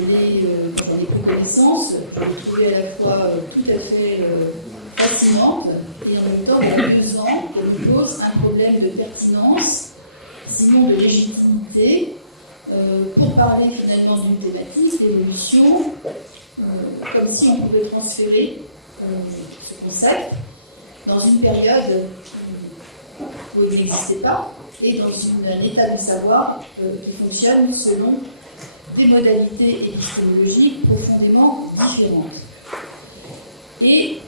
j'en ai pris connaissance, je l'ai trouvée à la fois tout à fait fascinante et en même temps, il y a 2 ans, elle me pose un problème de pertinence, sinon de légitimité, pour parler finalement d'une thématique d'évolution, comme si on pouvait transférer ce concept dans une période où il n'existait pas et dans un état du savoir qui fonctionne selon des modalités épistémologiques profondément différentes. Et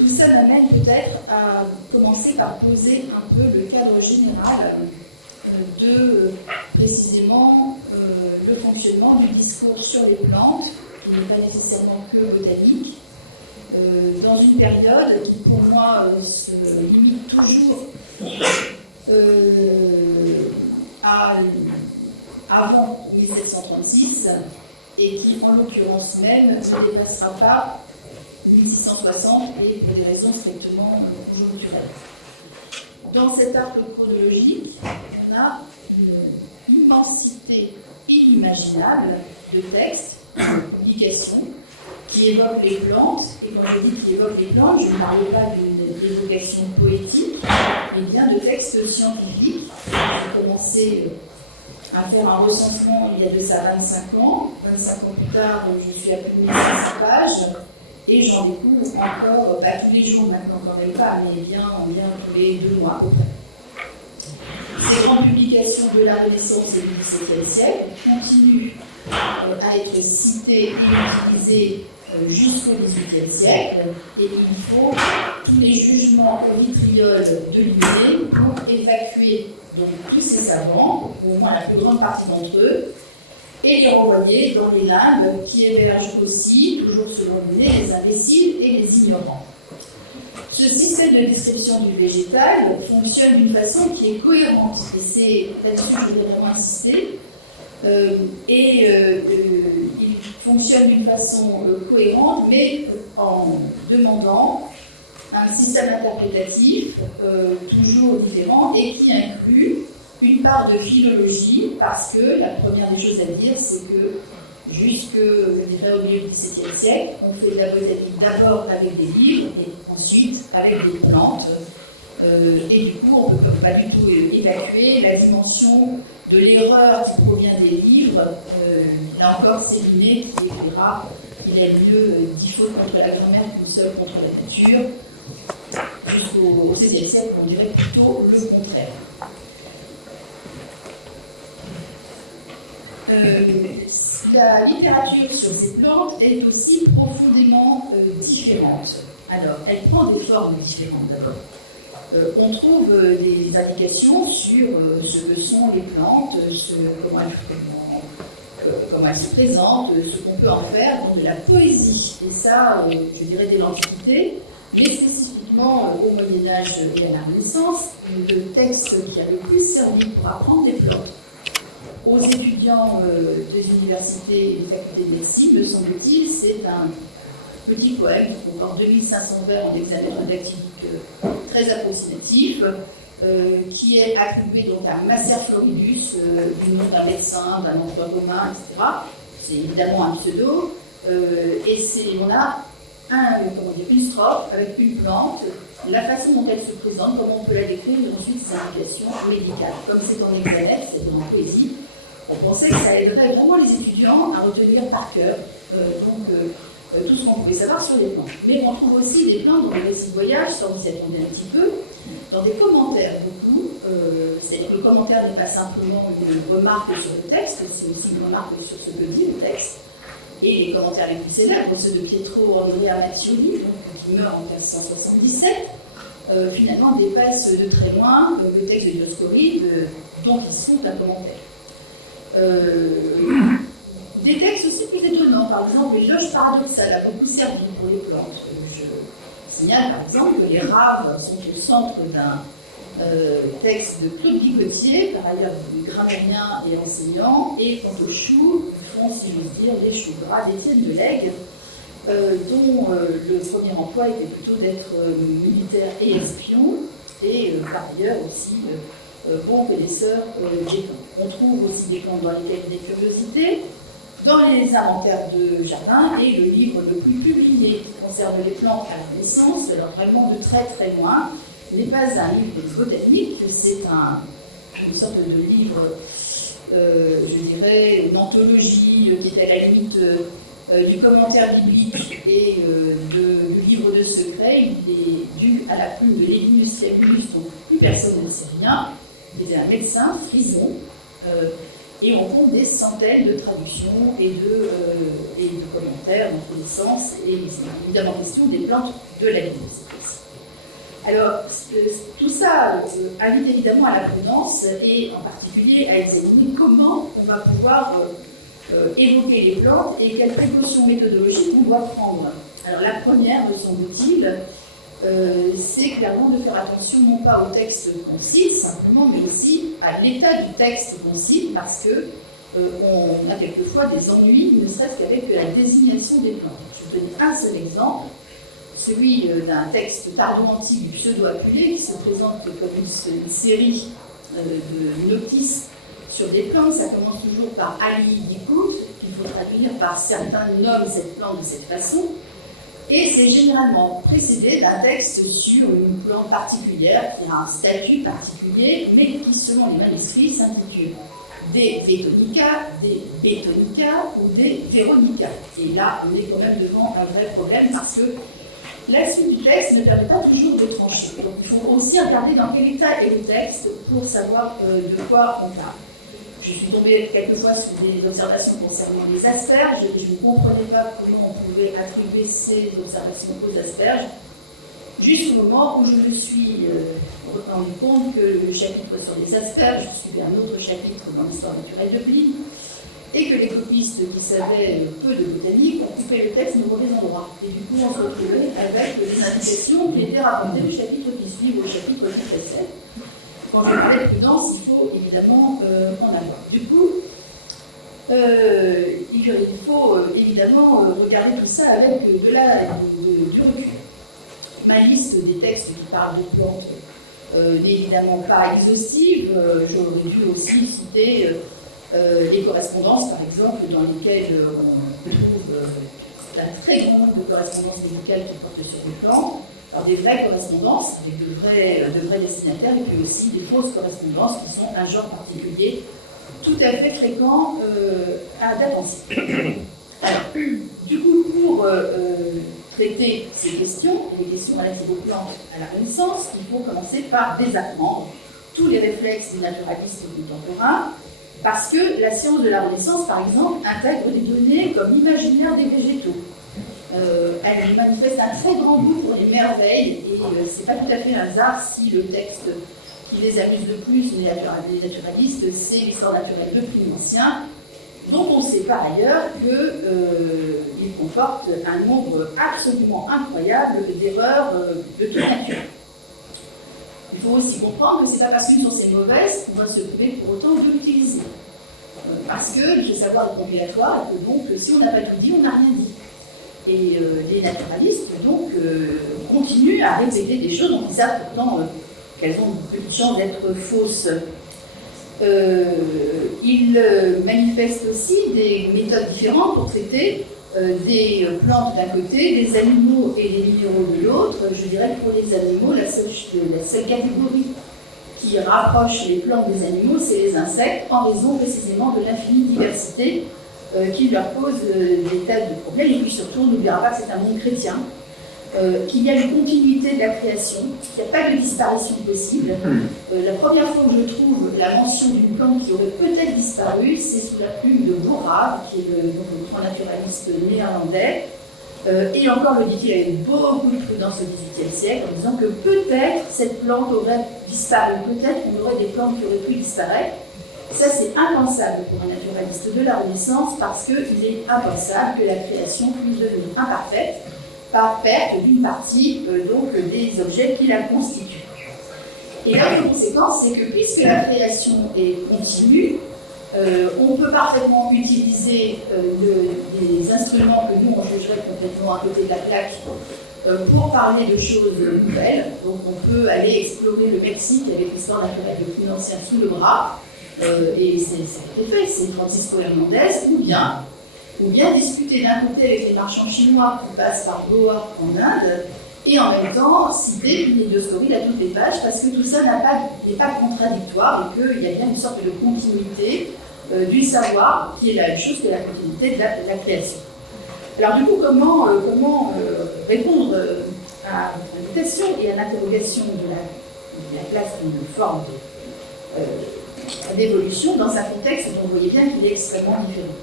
tout ça m'amène peut-être à commencer par poser un peu le cadre général de précisément le fonctionnement du discours sur les plantes, qui n'est pas nécessairement que botanique, dans une période qui pour moi se limite toujours à avant 1736 et qui en l'occurrence même ne dépassera pas 1660 et pour des raisons strictement conjoncturelles. Dans cet arc chronologique, on a une immensité inimaginable de textes, de publications qui évoquent les plantes, et quand je dis qui évoquent les plantes, je ne parlais pas d'une évocation poétique, mais bien de textes scientifiques. J'ai commencé à faire un recensement il y a de ça 25 ans. 25 ans plus tard, je suis à plus de 1500 pages, et j'en découvre encore, pas tous les jours maintenant quand même pas, mais bien tous les 2 mois à peu près. Ces grandes publications de la Renaissance et du XVIIe siècle continuent à être citées et utilisées jusqu'au XVIIIe siècle, et il faut tous les jugements au vitriol de l'idée pour évacuer donc tous ces savants, au moins la plus grande partie d'entre eux, et les renvoyer dans les limbes qui hébergent aussi, toujours selon l'idée, les imbéciles et les ignorants. Ce système de description du végétal fonctionne d'une façon qui est cohérente, et c'est là-dessus que je voudrais vraiment insister. Il fonctionne d'une façon cohérente, mais en demandant un système interprétatif toujours différent et qui inclut une part de philologie, parce que la première des choses à dire, c'est que jusque, je dirais, au milieu du XVIIe siècle, on fait de la botanique d'abord avec des livres et ensuite avec des plantes. Et du coup, on ne peut pas du tout évacuer la dimension de l'erreur qui provient des livres. Là encore, c'est Linné qui écrira qu'il est mieux 10 fautes contre la grand-mère qu'une seule contre la nature. Jusqu'au XVIe siècle, on dirait plutôt le contraire. La littérature sur ces plantes est aussi profondément différente. Alors, elle prend des formes différentes d'abord. On trouve des indications sur ce que sont les plantes, comment elles se présentent, ce qu'on peut en faire, donc de la poésie. Et ça, je dirais dès l'Antiquité, mais spécifiquement au Moyen-Âge et à la Renaissance, le texte qui a le plus servi pour apprendre des plantes aux étudiants des universités et des facultés de médecine, me semble-t-il, c'est un petit poème qui comporte 2500 vers en examen didactique très approximatif, qui est attribué donc à Macer Floridus, du nom d'un médecin, d'un empereur romain, etc. C'est évidemment un pseudo, et on a une strophe avec une plante, la façon dont elle se présente, comment on peut la décrire, et ensuite ses indications médicales. Comme c'est en hexamètre, c'est en poésie, on pensait que ça aiderait vraiment les étudiants à retenir par cœur tout ce qu'on pouvait savoir sur les plantes. Mais on trouve aussi des plantes dans les récits de voyage, sans s'y attendre un petit peu, dans des commentaires beaucoup. C'est-à-dire que le commentaire n'est pas simplement une remarque sur le texte, c'est aussi une remarque sur ce que dit le texte. Et les commentaires les plus célèbres, ceux de Pietro Andrea Mazzoli, qui meurt en 1577, finalement dépassent de très loin le texte de Dioscoride, dont ils se font un commentaire. Des textes aussi plus étonnants, par exemple, l'éloge paradoxal a beaucoup servi pour les plantes. Je signale par exemple que les raves sont au centre d'un texte de Claude Vicotier, par ailleurs grammairien et enseignant, et quant aux choux, ils font, si j'ose dire, les choux gras d'Étienne de Lègue, dont le premier emploi était plutôt d'être militaire et espion, et par ailleurs aussi bon connaisseur des plantes. On trouve aussi des plantes dans lesquelles des curiosités, dans les inventaires de jardin et le livre le plus publié qui concerne les plantes à la Renaissance, alors vraiment de très très loin, n'est pas un livre botanique, c'est une sorte de livre, je dirais, une anthologie qui est à la limite du commentaire biblique et du livre de secret. Il est dû à la plume de Livinus Laevius, donc plus personne ne sait rien. Il était un médecin frison. Et on compte des centaines de traductions et de commentaires dans tous les sens, et c'est évidemment question des plantes de la vie. Alors, tout ça invite évidemment à la prudence, et en particulier à examiner comment on va pouvoir évoquer les plantes et quelles précautions méthodologiques on doit prendre. Alors, la première, me semble-t-il, c'est clairement de faire attention non pas au texte qu'on cite simplement, mais aussi à l'état du texte qu'on cite, parce que on a quelquefois des ennuis, ne serait-ce qu'avec la désignation des plantes. Je vous donne un seul exemple, celui d'un texte tardo-antique du pseudo-Apulée, qui se présente comme une série de notices sur des plantes. Ça commence toujours par Ali Dikut, qu'il faut traduire par certains nomment cette plante de cette façon. Et c'est généralement précédé d'un texte sur une plante particulière qui a un statut particulier, mais qui, selon les manuscrits, s'intitule des Betonica, des Betonica ou des Véronica. Et là, on est quand même devant un vrai problème parce que la suite du texte ne permet pas toujours de trancher. Donc il faut aussi regarder dans quel état est le texte pour savoir de quoi on parle. Je suis tombée quelquefois sur des observations concernant les asperges. Je ne comprenais pas comment on pouvait attribuer ces observations aux asperges, jusqu'au moment où je me suis rendu compte que le chapitre sur les asperges suivait un autre chapitre dans l'histoire naturelle de Pline, et que les copistes qui savaient peu de botanique ont coupé le texte au mauvais endroit. Et du coup, on se retrouvait avec des indications qui étaient rapportées au chapitre qui suit ou au chapitre qui précède. Quand je parlais de prudence, il faut évidemment en avoir. Du coup, il faut évidemment regarder tout ça avec du recul. Ma liste des textes qui parlent de plantes n'est évidemment pas exhaustive. J'aurais dû aussi citer les correspondances, par exemple, dans lesquelles on trouve un très grand nombre de correspondances médicales qui portent sur les plantes. Alors des vraies correspondances avec de vrais destinataires, et puis aussi des fausses correspondances qui sont un genre particulier tout à fait fréquent à d'avancer. Alors, du coup, pour traiter ces questions, les questions relatives aux plantes à la Renaissance, il faut commencer par désapprendre tous les réflexes des naturalistes contemporains, parce que la science de la Renaissance, par exemple, intègre des données comme l'imaginaire des végétaux. Elle manifeste un très grand goût pour les merveilles, et c'est pas tout à fait un hasard si le texte qui les amuse le plus, les naturalistes, c'est l'histoire naturelle de Pline l'Ancien, dont on sait par ailleurs qu'il comporte un nombre absolument incroyable d'erreurs de toute nature. Il faut aussi comprendre que c'est pas parce qu'une source est mauvaise qu'on va se priver pour autant de l'utiliser. Parce que le savoir est compilatoire, et que donc si on n'a pas tout dit, on n'a rien dit. Et les naturalistes, donc, continuent à répéter des choses dont ils savent pourtant qu'elles ont peu de chance d'être fausses. Ils manifestent aussi des méthodes différentes pour traiter des plantes d'un côté, des animaux et des minéraux de l'autre. Je dirais que pour les animaux, la seule catégorie qui rapproche les plantes des animaux, c'est les insectes, en raison précisément de l'infinie diversité qui leur pose des tas de problèmes. Et puis surtout, on n'oubliera pas que c'est un monde chrétien, qu'il y a une continuité de la création, qu'il n'y a pas de disparition possible. La première fois où je trouve la mention d'une plante qui aurait peut-être disparu, c'est sous la plume de Boerhaave, qui est le grand naturaliste néerlandais. Et encore le dit-il avec beaucoup de prudence au XVIIIe siècle, en disant que peut-être cette plante aurait disparu, peut-être qu'on aurait des plantes qui auraient pu disparaître. Ça, c'est impensable pour un naturaliste de la Renaissance, parce qu'il est impensable que la création puisse devenir imparfaite par perte d'une partie donc, des objets qui la constituent. Et la conséquence, c'est que puisque la création est continue, on peut parfaitement utiliser des instruments que nous, on jugerait complètement à côté de la plaque pour parler de choses nouvelles. Donc on peut aller explorer le Mexique avec l'histoire naturelle de Pline l'Ancien sous le bras, et c'est fait, c'est Francisco Hernandez, ou bien ou bien discuter d'un côté avec les marchands chinois qui passent par Goa en Inde, et en même temps citer une Dioscoride à toutes les pages, parce que tout ça n'est pas contradictoire et qu'il y a bien une sorte de continuité du savoir qui est la même chose que la continuité de la création. Alors du coup, comment répondre à l'invitation et à l'interrogation de la classe comme une forme d'évolution dans un contexte dont vous voyez bien qu'il est extrêmement différent.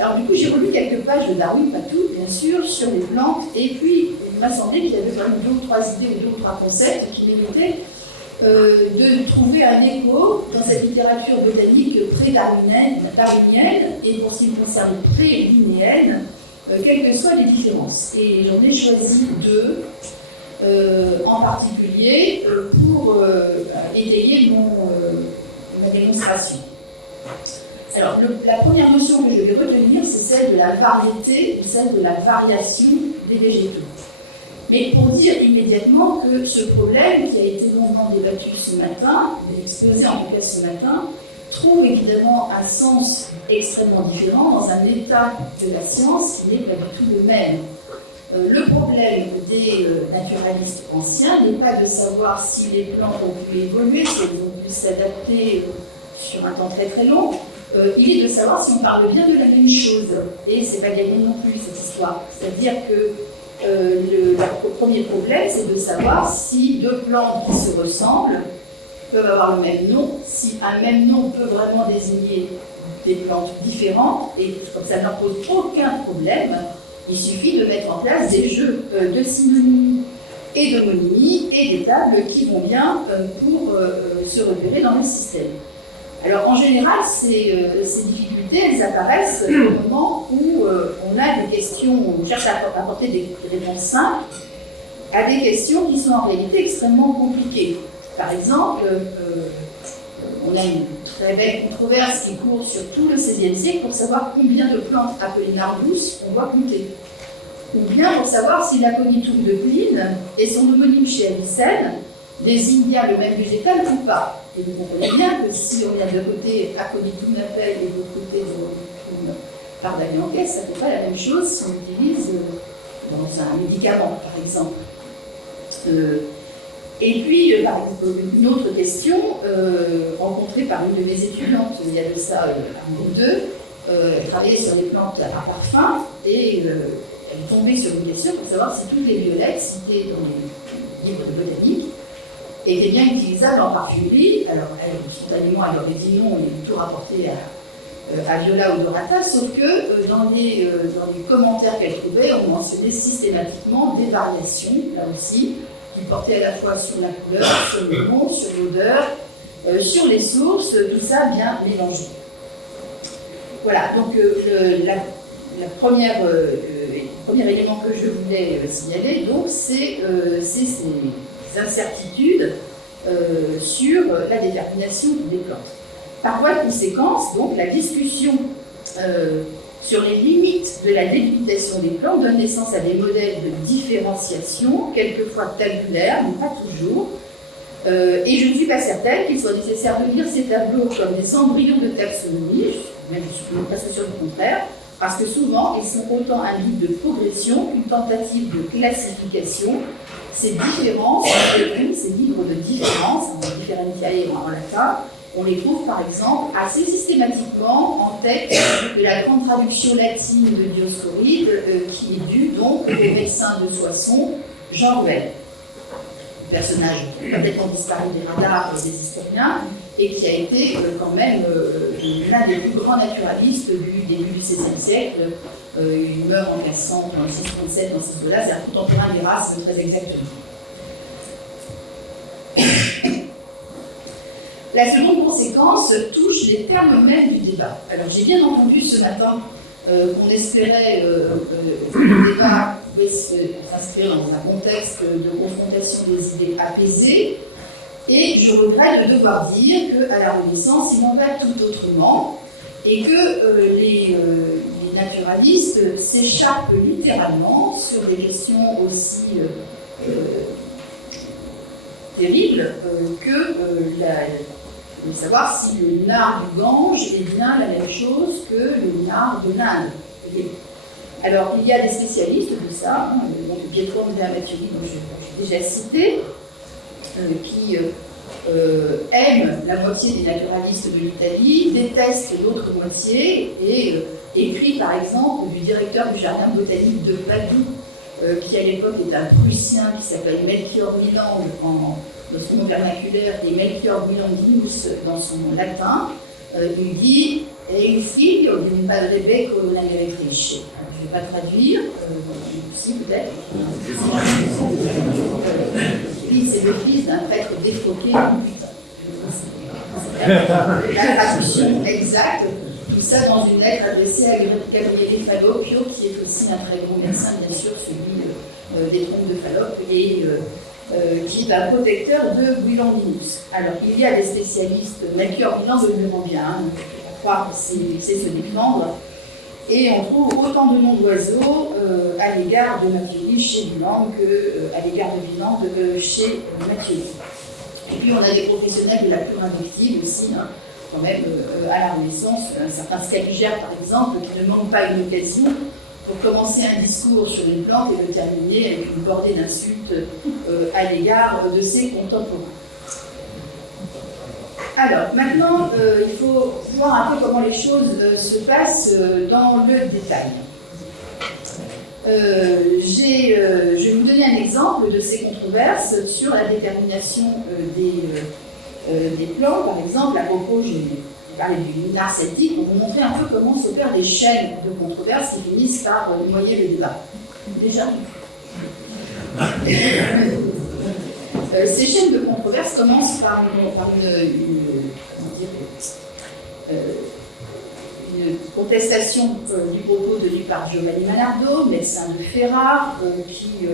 Alors du coup, j'ai relu quelques pages de Darwin, pas toutes bien sûr, sur les plantes, et puis il m'a semblé qu'il y avait quand même 2 ou 3 idées ou 2 ou 3 concepts qui méritaient de trouver un écho dans cette littérature botanique pré-darwinienne et pour ce qui me concerne pré-linnéenne, quelles que soient les différences. Et j'en ai choisi 2 en particulier pour étayer ma démonstration. Alors, la première notion que je vais retenir, c'est celle de la variété et celle de la variation des végétaux. Mais pour dire immédiatement que ce problème, qui a été longuement débattu ce matin, exposé en tout cas ce matin, trouve évidemment un sens extrêmement différent dans un état de la science qui n'est pas du tout le même. Le problème des naturalistes anciens n'est pas de savoir si les plantes ont pu évoluer, si elles ont pu s'adapter sur un temps très très long. Il est de savoir si on parle bien de la même chose. Et c'est pas gagné non plus cette histoire. C'est-à-dire que le premier problème, c'est de savoir si 2 plantes qui se ressemblent peuvent avoir le même nom, si un même nom peut vraiment désigner des plantes différentes, et comme ça ne leur pose aucun problème, il suffit de mettre en place des jeux de synonymie et d'homonymie et des tables qui vont bien pour se repérer dans le système. Alors en général, ces difficultés, elles apparaissent au moment où on a des questions, on cherche à apporter des réponses simples à des questions qui sont en réalité extrêmement compliquées. Par exemple, on a une très belle controverse qui court sur tout le XVIe siècle pour savoir combien de plantes apollinaires douces on doit compter. Ou bien pour savoir si l'aconitum de Pline et son homonyme chez Avicenne désignent bien le même végétal ou pas. Et vous comprenez bien que si on a de côté aconitum napel et de l'autre côté homonyme pardaillanquais, ça ne fait pas la même chose si on l'utilise dans un médicament, par exemple. Et puis, par exemple, une autre question, rencontrée par une de mes étudiantes, il y a de ça un ou 2, elle travaillait sur les plantes à parfum, et elle est tombée sur une question pour savoir si toutes les violettes citées dans les livres de botanique étaient bien utilisables en parfumerie. Alors, elle, spontanément, elle aurait dit non, on est tout rapporté à Viola odorata, sauf que dans les commentaires qu'elle trouvait, on mentionnait systématiquement des variations, là aussi, qui portait à la fois sur la couleur, sur le nom, sur l'odeur, sur les sources, tout ça bien mélangé. Voilà, donc le premier élément que je voulais signaler, donc, c'est ces incertitudes sur la détermination des plantes. Par voie de conséquence, donc, la discussion sur les limites de la délimitation des plantes donne naissance à des modèles de différenciation, quelquefois tabulaires, mais pas toujours. Et je ne suis pas certaine qu'il soit nécessaire de lire ces tableaux comme des embryons de taxonomie, même je suis presque sûre du contraire, parce que souvent ils sont autant un livre de progression qu'une tentative de classification. Ces différences, ces livres de différence, differentiae en latin, on les trouve par exemple assez systématiquement en tête de la grande traduction latine de Dioscoride, qui est due donc au médecin de Soissons, Jean Rouelle, personnage complètement disparu des radars des historiens, et qui a été quand même l'un des plus grands naturalistes du début du XVIe siècle. Il meurt en 1537 dans ces eaux-là, c'est un contemporain d'Erasme très exactement. La seconde conséquence touche les termes mêmes du débat. Alors j'ai bien entendu ce matin qu'on espérait que le débat pouvait s'inscrire dans un contexte de confrontation des idées apaisées, et je regrette de devoir dire qu'à la Renaissance, il en va tout autrement, et que les naturalistes s'échappent littéralement sur des questions aussi terribles que de savoir si le nard du Gange est bien la même chose que le nard de l'Inde. particulier. Alors, il y a des spécialistes de ça, hein, donc Pietro Andrea Mattioli, dont j'ai déjà cité, qui aime la moitié des naturalistes de l'Italie, déteste l'autre moitié, et écrit par exemple du directeur du jardin botanique de Padoue, qui à l'époque est un Prussien qui s'appelle Melchior Milan dans son nom vernaculaire et Melchior Milanginus dans son latin. Il dit « È il figlio di un padre becco e una meretrice ». Je ne vais pas traduire, si peut-être. C'est le fils d'un prêtre défroqué. La traduction exacte, tout ça dans une lettre adressée à Gabriele Fallopio, qui est aussi un très gros médecin, bien sûr, celui des trompes de Fallope, et qui est un protecteur de Guilandinus. Alors, il y a des spécialistes, Melchior Milan de lui rend bien, hein, on peut croire qu'il sait se défendre. Et on trouve autant de noms d'oiseaux à l'égard de Mattioli chez Wieland qu'à l'égard de Wieland chez Mattioli. Et puis on a des professionnels de la pure invective aussi, hein, quand même, à la Renaissance, un certain Scaliger par exemple, qui ne manque pas une occasion pour commencer un discours sur une plante et le terminer avec une bordée d'insultes à l'égard de ses contemporains. Alors, maintenant, il faut voir un peu comment les choses se passent dans le détail. Je vais vous donner un exemple de ces controverses sur la détermination des plans. Par exemple, à propos, je vais parler du lunar celtique pour vous montrer un peu comment s'opèrent des chaînes de controverses qui finissent par noyer le débat. Déjà. Ces chaînes de controverses commencent par une contestation du propos tenu par Giovanni Manardo, médecin de Ferrare, qui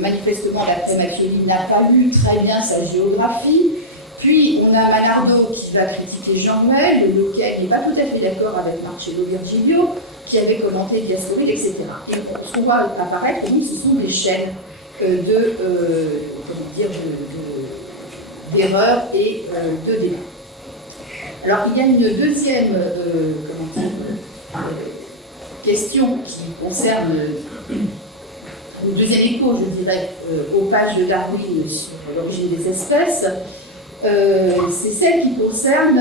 manifestement, d'après Mattioli, n'a pas lu très bien sa géographie. Puis on a Manardo qui va critiquer Jean Nouel, lequel n'est pas tout à fait d'accord avec Marcello Virgilio, qui avait commenté Diascoride, etc. Et ce qu'on voit apparaître, donc, ce sont des chaînes d'erreurs et de débats. Alors, il y a une deuxième question qui concerne, le deuxième écho, je dirais, aux pages de Darwin sur l'origine des espèces. C'est celle qui concerne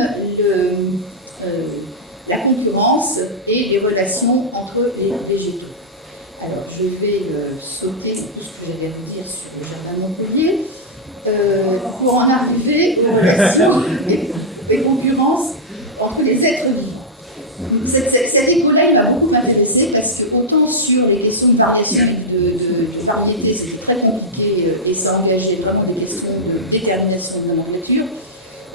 la concurrence et les relations entre les végétaux. Alors, je vais sauter tout ce que j'avais à vous dire sur le jardin de Montpellier pour en arriver aux relations et concurrences entre les êtres vivants. Cette écho-là m'a beaucoup intéressée parce que autant sur les questions de variation de variété, c'était très compliqué et ça engageait vraiment des questions de détermination de la nomenclature,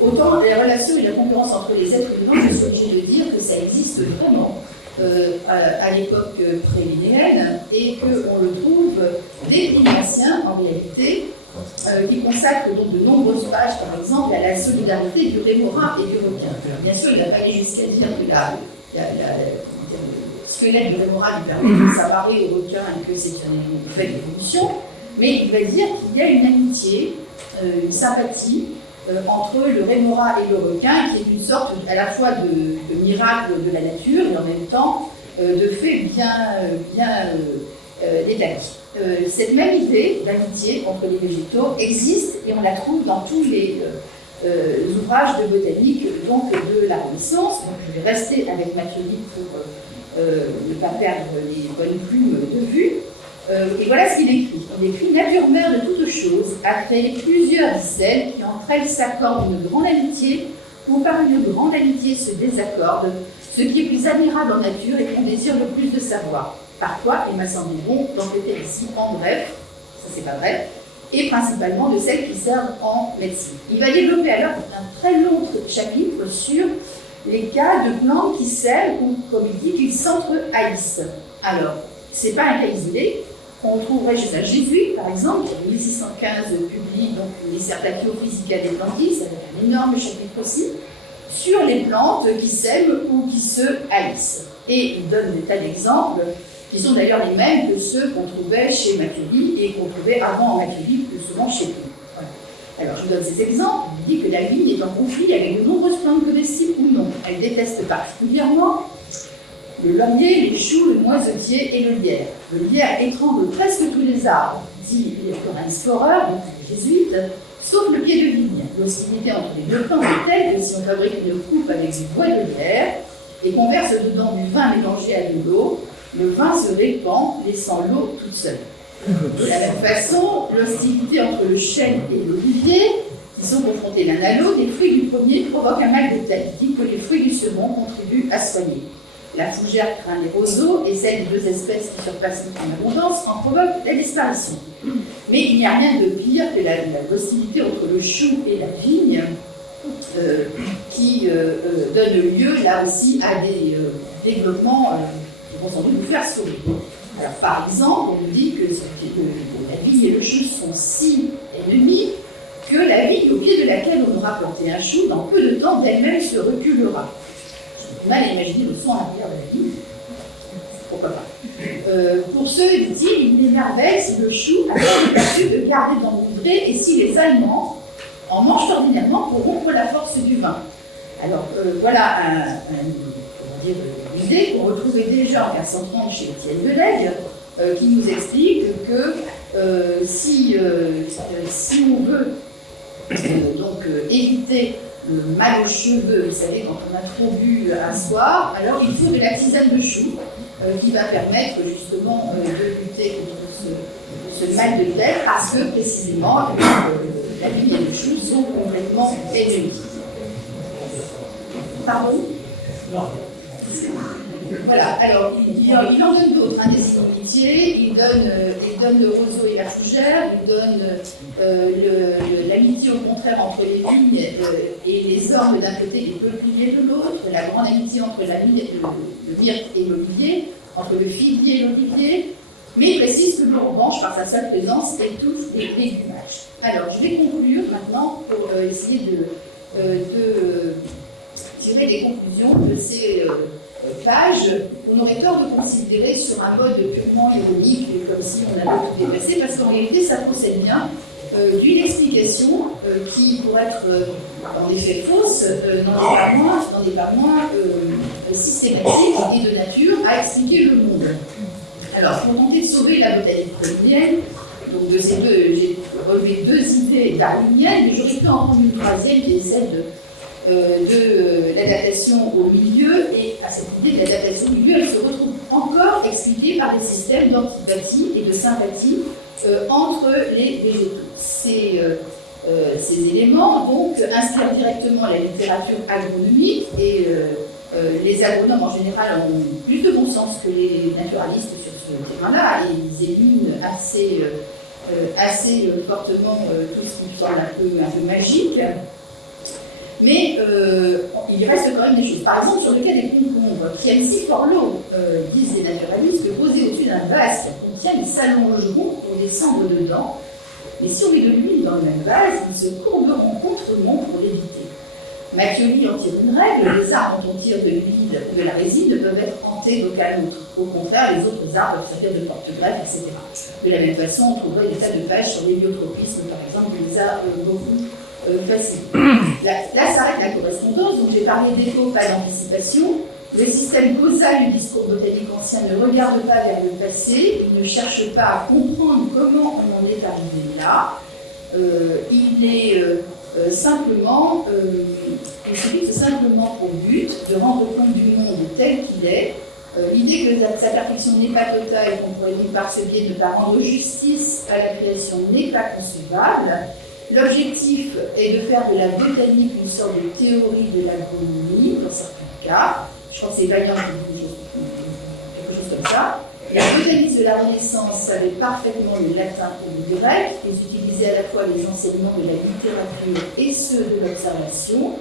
autant les relations et la concurrence entre les êtres vivants, je suis obligée de dire que ça existe vraiment. À l'époque pré-linéenne et qu'on le trouve dès l'Ancien en réalité, qui consacre donc de nombreuses pages par exemple à la solidarité du rémora et du requin. Bien sûr, il n'a pas allé jusqu'à dire que le squelette du rémora lui permet de s'amarrer au requin et que c'est une nouvelle évolution, mais il va dire qu'il y a une amitié, une sympathie entre le rémora et le requin, qui est une sorte à la fois de miracle de la nature et en même temps de fait bien établi. Cette même idée d'amitié entre les végétaux existe et on la trouve dans tous les ouvrages de botanique donc de la Renaissance. Donc je vais rester avec Mattioli pour ne pas perdre les bonnes plumes de vue. Et voilà ce qu'il écrit. Il écrit « Nature mère de toutes choses a créé plusieurs icelles qui entre elles s'accordent une grande amitié ou par une grande amitié se désaccordent, ce qui est plus admirable en nature et qu'on désire le plus de savoir. Par quoi il m'a semblé bon d'enquêter ici en bref, ça c'est pas vrai, et principalement de celles qui servent en médecine. » Il va développer alors un très long chapitre sur les cas de plantes qui servent ou, comme il dit, qu'ils s'entre-haïssent. Alors, c'est pas un cas isolé. On trouverait chez un jésuite, par exemple, qui en 1615 publie donc les Dissertatio Physica des Plantis, avec un énorme chapitre aussi, sur les plantes qui s'aiment ou qui se haïssent. Et il donne des tas d'exemples, qui sont d'ailleurs les mêmes que ceux qu'on trouvait chez Mattioli et qu'on trouvait avant en Mattioli, plus souvent chez lui. Voilà. Alors je vous donne ces exemples. Il dit que la vigne est en conflit avec de nombreuses plantes comestibles ou non. Elle déteste particulièrement le laurier, les choux, le noisetier et le lierre. Le lierre étrangle presque tous les arbres, dit Lorenz Forer, donc les jésuites, sauf le pied de vigne. L'hostilité entre les deux plantes est telle que si on fabrique une coupe avec du bois de lierre et qu'on verse dedans du vin mélangé à de l'eau, le vin se répand, laissant l'eau toute seule. De la même façon, l'hostilité entre le chêne et l'olivier, qui sont confrontés l'un à l'autre, les fruits du premier provoquent un mal de tête, dit que les fruits du second contribuent à soigner. La fougère craint les roseaux et celle des deux espèces qui surpassent en abondance en provoque la disparition. Mais il n'y a rien de pire que l'hostilité entre le chou et la vigne, qui donne lieu là aussi à des développements qui vont sans doute nous faire sourire. Alors, par exemple, on nous dit que la vigne et le chou sont si ennemis que la vigne au pied de laquelle on aura planté un chou, dans peu de temps, d'elle-même se reculera. J'ai mal à imaginer le son à l'arrière de la vigne. Pourquoi pas. Pour ceux, dit-il, il m'émerveille si le chou a l'habitude de garder dans le gré et si les Allemands en mangent ordinairement pour rompre la force du vin. Alors, voilà une idée qu'on retrouvait déjà en 1530 chez Étienne de Lègue, qui nous explique que si on veut éviter le mal aux cheveux, vous savez, quand on a trop bu un soir, alors il faut de la tisane de chou qui va permettre justement de lutter contre ce mal de tête, parce que précisément la vigne et le chou sont complètement ennemis. Pardon ? Non. Voilà, alors il en donne d'autres, des inimitiés, il donne le roseau et la fougère, il donne l'amitié au contraire entre les vignes et les ormes d'un côté et les peupliers de l'autre, la grande amitié entre le myrte et l'olivier, entre le figuier et l'olivier, mais il précise que l'orange, par sa seule présence, étouffe les légumages. Alors, je vais conclure maintenant pour essayer de tirer les conclusions de ces pages qu'on aurait tort de considérer sur un mode purement ironique, comme si on avait tout dépassé, parce qu'en réalité, ça procède bien d'une explication qui, pour être en effet fausse, n'en est pas moins systématique et de nature à expliquer le monde. Alors, pour tenter de sauver la botanique darwinienne, donc de ces deux, j'ai relevé deux idées darwiniennes, mais j'aurais pu en prendre une troisième qui est celle de l'adaptation au milieu, et à cette idée de l'adaptation au milieu, elle se retrouve encore expliquée par des systèmes d'antipathie et de sympathie entre les végétaux. Ces éléments donc inspirent directement la littérature agronomique, et les agronomes en général ont plus de bon sens que les naturalistes sur ce terrain-là, et ils éliminent assez fortement tout ce qui semble un peu magique. Mais il reste quand même des choses. Par exemple, sur le cas des concombres, qui aiment si fort l'eau, disent les naturalistes, que posés au-dessus d'un vase qui contient, ils s'allongeront pour descendre dedans. Mais si on met de l'huile dans le même vase, ils se courberont contrement pour l'éviter. Mathioli en tire une règle: les arbres dont on tire de l'huile ou de la résine ne peuvent être hantés d'aucun autre. Au contraire, les autres arbres peuvent servir de porte-greffe, etc. De la même façon, on trouverait des tas de pages sur l'héliotropisme, par exemple, qui les a beaucoup facile. Là s'arrête la correspondance, donc j'ai parlé d'écho, pas d'anticipation. Le système causal du discours botanique ancien ne regarde pas vers le passé, il ne cherche pas à comprendre comment on en est arrivé là. Il est simplement, il se fixe simplement au but de rendre compte du monde tel qu'il est. L'idée que sa perfection n'est pas totale, qu'on pourrait dire par ce biais ne pas rendre justice à la création, n'est pas concevable. L'objectif est de faire de la botanique une sorte de théorie de l'agronomie, dans certains cas. Je crois que c'est Vaillant qui dit quelque chose comme ça. Les botanistes de la Renaissance savaient parfaitement le latin et le grec. Ils utilisaient à la fois les enseignements de la littérature et ceux de l'observation,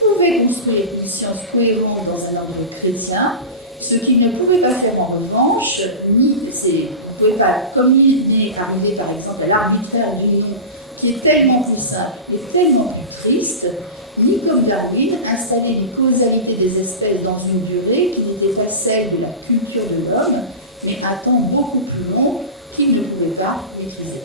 pouvaient construire une science cohérente dans un ordre chrétien, ce qu'ils ne pouvaient pas faire en revanche, on ne pouvait pas, comme il est arrivé par exemple à l'arbitraire du nom, qui est tellement plus simple et tellement plus triste, ni comme Darwin, installer une causalité des espèces dans une durée qui n'était pas celle de la culture de l'homme, mais un temps beaucoup plus long qu'il ne pouvait pas maîtriser.